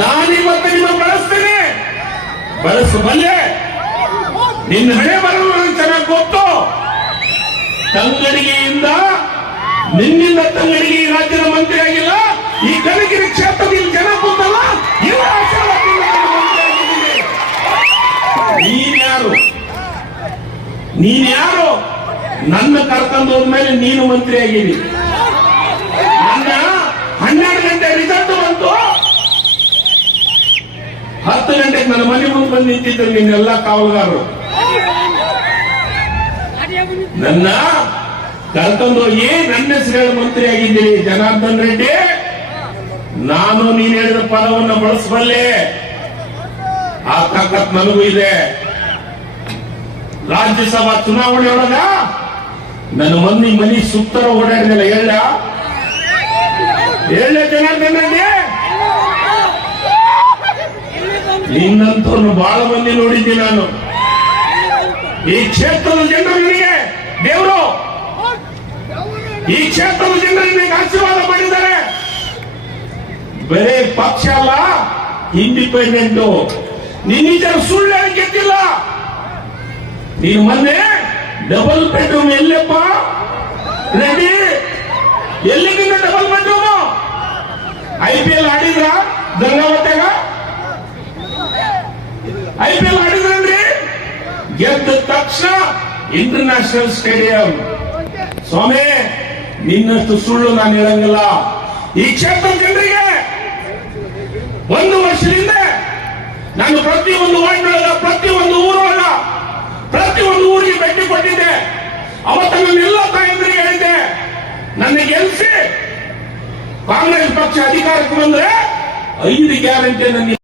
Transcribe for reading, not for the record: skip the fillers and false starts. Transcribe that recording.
ನಾನಿವತ್ತು ನಿಮ್ಮ ಬಳಸ್ತೇನೆ, ಬಳಸಬಲ್ಲೆ. ನಿನ್ನ ಹಣೆ ಬರಲು ನನಗೆ ಚೆನ್ನಾಗಿ ಗೊತ್ತು. ತಂಗಡಿಗೆಯಿಂದ ನಿನ್ನಿಂದ ತಂಗಡಿಗೆ ಈ ರಾಜ್ಯದ ಮಂತ್ರಿ ಆಗಿಲ್ಲ. ಈ ಕನಗಿರಿ ಕ್ಷೇತ್ರದಲ್ಲಿ ಜನ ಕೂತಲ್ಲ, ಇವರ ಆಶೀರ್ವಾದದಿಂದ ಮಂತ್ರಿ ಆಗಿದ್ದೀನಿ. ನೀನ್ಯಾರು? ನನ್ನ ಕರ್ಕೊಂಡು ಹೋದ್ಮೇಲೆ ನೀನು ಮಂತ್ರಿ ಆಗಿದ್ದೀನಿ. ನನ್ನ 12 ಗಂಟೆ ರಿಸಲ್ಟ್ ಬಂತು, 10 ಗಂಟೆಗೆ ನನ್ನ ಮನೆ ಮುಂದೆ ಬಂದು ನಿಂತಿದ್ದರು ನಿನ್ನೆಲ್ಲ ಕಾವಲುಗಾರರು. ನನ್ನ ಕರ್ಕೊಂಡು ಹೋಗಿ ನನ್ನ ಹೆಸರು ಹೇಳಿ ಮಂತ್ರಿ ಆಗಿದ್ದೀನಿ. ಜನಾರ್ದನ್ ರೆಡ್ಡಿ, ನಾನು ನೀನು ಹೇಳಿದ ಪದವನ್ನು ಬಳಸಬಲ್ಲೆ. ಆ ತಾಕತ್ ನನಗೂ ಇದೆ. ರಾಜ್ಯಸಭಾ ಚುನಾವಣೆಯೊಳಗ ನನ್ನ ಮನೆ ಸುತ್ತರ ಓಡಾಡಿದಲ್ಲ, ಹೇಳ ಜನಾರ್ದನ್ ರೆಡ್ಡಿ. ನಿನ್ನಂತವ್ರನ್ನು ಬಹಳ ಮಂದಿ ನೋಡಿದ್ದೀನಿ ನಾನು. ಈ ಕ್ಷೇತ್ರದ ಜನರು ನಿನಗೆ ದೇವರು, ಈ ಕ್ಷೇತ್ರದ ಜನರು ನಿನಗೆ ಆಶೀರ್ವಾದ ಮಾಡಿದ್ದಾರೆ. ಬರೇ ಪಕ್ಷ ಅಲ್ಲ, ಇಂಡಿಪೆಂಡೆಂಟ್. ನಿನ್ನಿಜ ಸುಳ್ಳು ಗೆದ್ದಿಲ್ಲ. ನೀನು ಮೊನ್ನೆ ಡಬಲ್ ಬೆಡ್ರೂಮ್ ಎಲ್ಲಪ್ಪ ರೆಡ್ಡಿ, ಎಲ್ಲಿಗಿಂತ ಡಬಲ್ ಬೆಡ್ರೂಮ್? IPL ಆಡಿದ್ರ ಗಂಗಾವತ್ಯಾಗ? IPL ಆಡಿದ್ರನ್ರಿ? ಗೆದ್ದ ತಕ್ಷಣ ಇಂಟರ್ನ್ಯಾಷನಲ್ ಸ್ಟೇಡಿಯಂ. ಸ್ವಾಮಿ, ನಿನ್ನಷ್ಟು ಸುಳ್ಳು ನಾನು ಹೇಳಂಗಿಲ್ಲ. ಈ ಕ್ಷೇತ್ರದ ಜನರಿಗೆ 1 ವರ್ಷದಿಂದ ನಾನು ಪ್ರತಿಯೊಂದು ವಾರ್ಡ್ನೊಳಗ, ಪ್ರತಿಯೊಂದು ಊರೊಳಗ, ಪ್ರತಿಯೊಂದು ಊರಿಗೆ ಭೇಟಿ ಕೊಟ್ಟಿದ್ದೆ. ಅವತ್ತ ನನ್ನೆಲ್ಲ ತಾಯಂದ್ರಿಗೆ ಹೇಳಿದ್ದೆ, ನನ್ನ ಗೆಲ್ಲಿಸಿ ಕಾಂಗ್ರೆಸ್ ಪಕ್ಷ ಅಧಿಕಾರಕ್ಕೆ ಬಂದ್ರೆ 5 ಗ್ಯಾರಂಟಿ ನನಗೆ